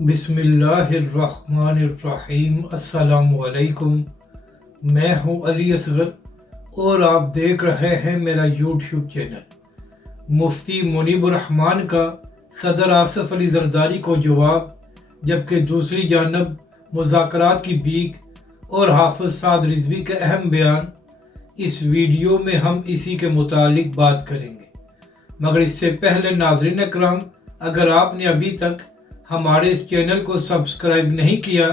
बिस्मिल्लाहिर्रहमानिर्रहीम। अस्सलामुअलैकुम। मैं हूं अली असगर और आप देख रहे हैं मेरा यूट्यूब चैनल। मुफ्ती मुनीबुर रहमान का सदर आसिफ अली जरदारी को जवाब, जबकि दूसरी जानब मुज़ाकरात की बीक और हाफिज साद रिजवी के अहम बयान। इस वीडियो में हम इसी के मुतालिक बात करेंगे, मगर इससे पहले नाज़रीन इकराम, अगर आपने अभी तक हमारे इस चैनल को सब्सक्राइब नहीं किया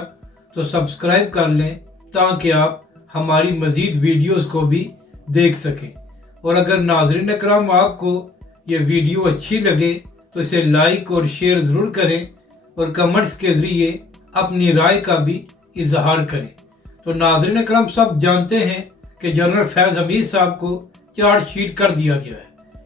तो सब्सक्राइब कर लें, ताकि आप हमारी मज़ीद वीडियोस को भी देख सकें। और अगर नाज़रीन इकराम आपको ये वीडियो अच्छी लगे तो इसे लाइक और शेयर ज़रूर करें और कमेंट्स के ज़रिए अपनी राय का भी इजहार करें। तो नाज़रीन इकराम, सब जानते हैं कि जनरल फैज़ हमीद साहब को चार्जशीट कर दिया गया है।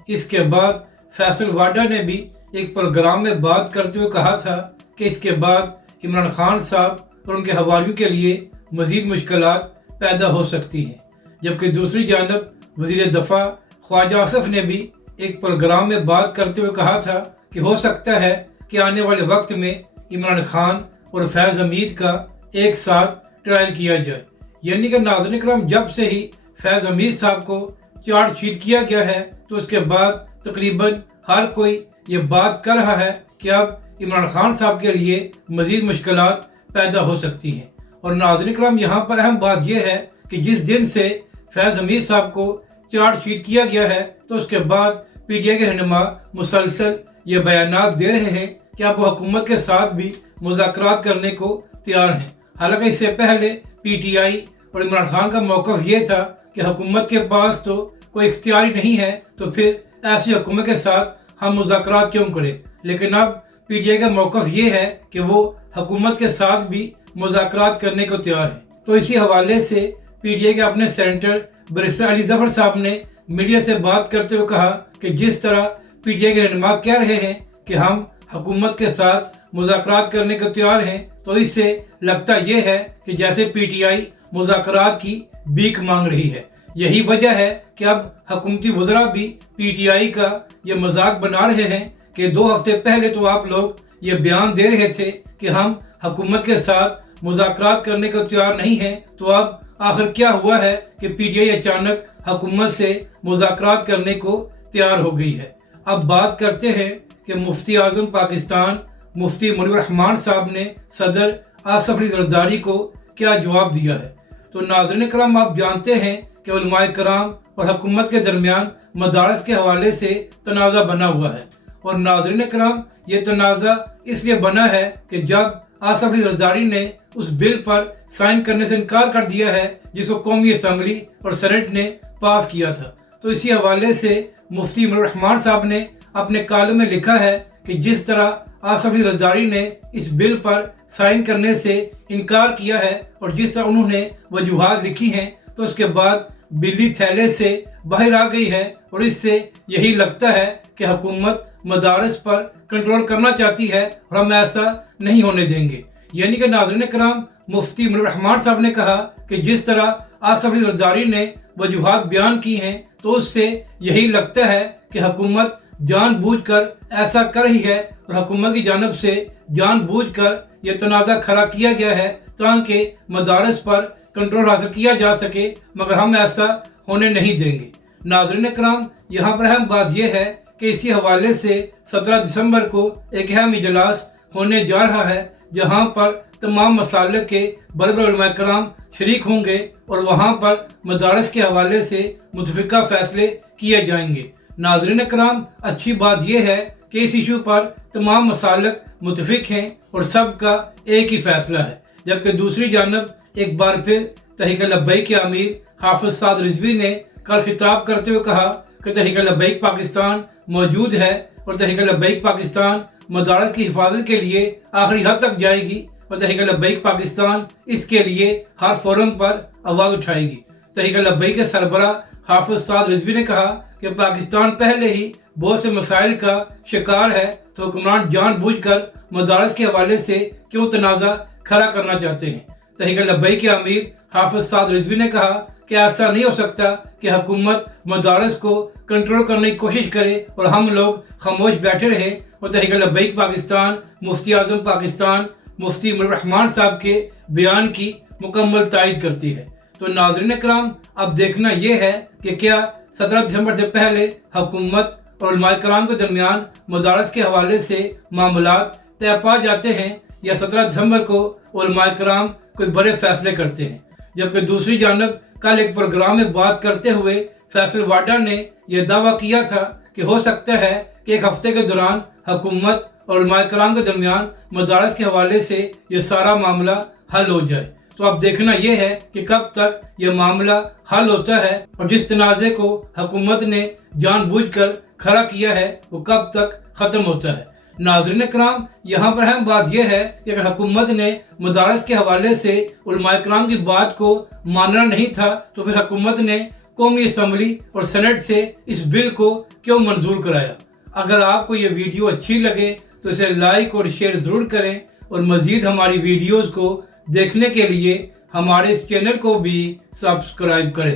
इसके बाद फैसल वाडा ने भी एक प्रोग्राम में बात करते हुए कहा था कि इसके बाद इमरान खान साहब और उनके हवालियों के लिए मज़ीद मुश्किलात पैदा हो सकती हैं। जबकि दूसरी जानब वज़ीर दफ़ा ख्वाजा आसिफ ने भी एक प्रोग्राम में बात करते हुए कहा था कि हो सकता है कि आने वाले वक्त में इमरान खान और फैज़ हमीद का एक साथ ट्रायल किया जाए। यानी कि नाज़रीन इकराम, जब से ही फैज़ हमीद साहब को चार्जशीट किया गया है तो उसके बाद तकरीबन हर कोई ये बात कर रहा है कि अब इमरान खान साहब के लिए मज़ीद मुश्किलात पैदा हो सकती हैं। और नाज़रीन इकराम, यहाँ पर अहम बात यह है कि जिस दिन से फैज़ हमीद साहब को चार्जशीट किया गया है तो उसके बाद PTI के रहनुमा मुसलसल ये बयानात दे रहे हैं कि अब वो हुकूमत के साथ भी मुज़ाकरात करने को तैयार हैं। हालांकि इससे पहले PTI और इमरान खान का मौक़िफ़ ये था कि हुकूमत के पास तो कोई इख्तियार ही नहीं है, तो फिर ऐसी हुकूमत के साथ हम मुज़ाकरात क्यों करें। लेकिन अब PTI का मौक़िफ़ ये है कि वो हुकूमत के साथ भी मुज़ाकरात करने को तैयार है। तो इसी हवाले से PTI के अपने सेनेटर बैरिस्टर अली ज़फ़र साहब ने मीडिया से बात करते हुए कहा कि जिस तरह PTI के रहनुमा कह रहे हैं कि हम हुकूमत के साथ मुज़ाकरात करने को तैयार हैं, तो इससे लगता ये है कि जैसे PTI मुज़ाकरात की भीख मांग रही है। यही वजह है कि अब हुकूमती वज़रा भी PTI का ये मजाक बना रहे हैं कि 2 हफ्ते पहले तो आप लोग ये बयान दे रहे थे कि हम हुकूमत के साथ मुज़ाकरात करने को तैयार नहीं हैं, तो अब आखिर क्या हुआ है कि PTI अचानक हुकूमत से मुज़ाकरात करने को तैयार हो गई है। अब बात करते हैं कि मुफ्ती आज़म पाकिस्तान मुफ्ती मुनीबुर रहमान साहब ने सदर आसिफ अली जरदारी को क्या जवाब दिया है। तो नाज़रीन इकराम, आप जानते हैं कि उलमाए कराम और हुकूमत के दरमियान मदारस के हवाले से तनाज़ा बना हुआ है। और नाज़रीन इकराम, ये तनाज़ा इसलिए बना है कि जब आसिफ अली जरदारी ने उस बिल पर साइन करने से इनकार कर दिया है जिसको कौमी असम्बली और सेनेट ने पास किया था, तो इसी हवाले से मुफ्ती मुनीबुर रहमान साहब ने अपने कालम में लिखा है कि जिस तरह आसिफ अली जरदारी ने इस बिल पर साइन करने से इनकार किया है और जिस तरह उन्होंने वजूहात लिखी हैं, तो उसके बाद बिल्ली थैले से बाहर आ गई है। और इससे यही लगता है कि हुकूमत मदारस पर कंट्रोल करना चाहती है और हम ऐसा नहीं होने देंगे। यानी कि नाज़रीन इकराम, मुफ्ती मुनीबुर रहमान साहब ने कहा कि जिस तरह आसिफ अली जरदारी ने वजूहात बयान की हैं, तो उससे यही लगता है कि हुकूमत जानबूझकर ऐसा कर रही है और हुकूमत की जानब से जानबूझकर यह तनाज़ा खड़ा किया गया है ताकि मदारस पर कंट्रोल हासिल किया जा सके, मगर हम ऐसा होने नहीं देंगे। नाज़रीन इकराम, यहाँ पर अहम बात यह है कि इसी हवाले से 17 दिसंबर को एक अहम इजलास होने जा रहा है, जहाँ पर तमाम मसालिक के बड़े बड़े उलमा कराम शरीक होंगे और वहाँ पर मदारस के हवाले से मुतफ़िक़ा फ़ैसले किए जाएंगे। नाज़रीन इकराम, अच्छी बात यह है कि इस इशू पर तमाम मसालिक मुतफ़िक़ हैं और सबका एक ही फ़ैसला है। जबकि दूसरी जानब एक बार फिर तहरीक लब्बैक के अमीर हाफिज साद रिजवी ने कल खिताब करते हुए कहा कि तहरीक लब्बैक पाकिस्तान मौजूद है और तहरीक लब्बैक पाकिस्तान मदारस की हिफाजत के लिए आखिरी हद तक जाएगी और तहरीक लब्बैक पाकिस्तान इसके लिए हर फोरम पर आवाज़ उठाएगी। तहरीक लब्बैक के सरबरा हाफिज साद रिजवी ने कहा कि पाकिस्तान पहले ही बहुत से मसाइल का शिकार है, तो हुक्मरान जानबूझकर मदारस के हवाले से क्यों तनाज़ा खड़ा करना चाहते हैं। तहरीक लब्बैक के अमीर हाफिज साद रिजवी ने कहा कि ऐसा नहीं हो सकता कि हुकूमत मदारस को कंट्रोल करने की कोशिश करे और हम लोग खामोश बैठे रहे اور تحریک لبیک پاکستان مفتی اعظم پاکستان مفتی منیب الرحمان صاحب کے بیان کی مکمل تائید کرتی ہے۔ تو ناظرین کرام، اب دیکھنا یہ ہے کہ کیا 17 دسمبر سے پہلے حکومت اور علماء کرام کے درمیان مدارس کے حوالے سے معاملات طے پا جاتے ہیں یا 17 دسمبر کو علماء کرام کوئی بڑے فیصلے کرتے ہیں۔ جبکہ دوسری جانب کل ایک پروگرام میں بات کرتے ہوئے فیصل واڈا نے یہ دعویٰ کیا تھا کہ ہو سکتا ہے کہ ایک ہفتے کے دوران حکومت اور علماء کرام کے درمیان مدارس کے حوالے سے یہ سارا معاملہ حل ہو جائے۔ تو اب دیکھنا یہ ہے کہ کب تک یہ معاملہ حل ہوتا ہے اور جس تنازع کو حکومت نے جان بوجھ کر کھڑا کیا ہے وہ کب تک ختم ہوتا ہے۔ ناظرین کرام، یہاں پر اہم بات یہ ہے کہ اگر حکومت نے مدارس کے حوالے سے علماء کرام کی بات کو ماننا نہیں تھا تو پھر حکومت نے قومی اسمبلی اور سینٹ سے اس بل کو کیوں منظور کرایا؟ اگر آپ کو یہ ویڈیو اچھی لگے تو اسے لائک اور شیئر ضرور کریں اور مزید ہماری ویڈیوز کو دیکھنے کے لیے ہمارے اس چینل کو بھی سبسکرائب کریں۔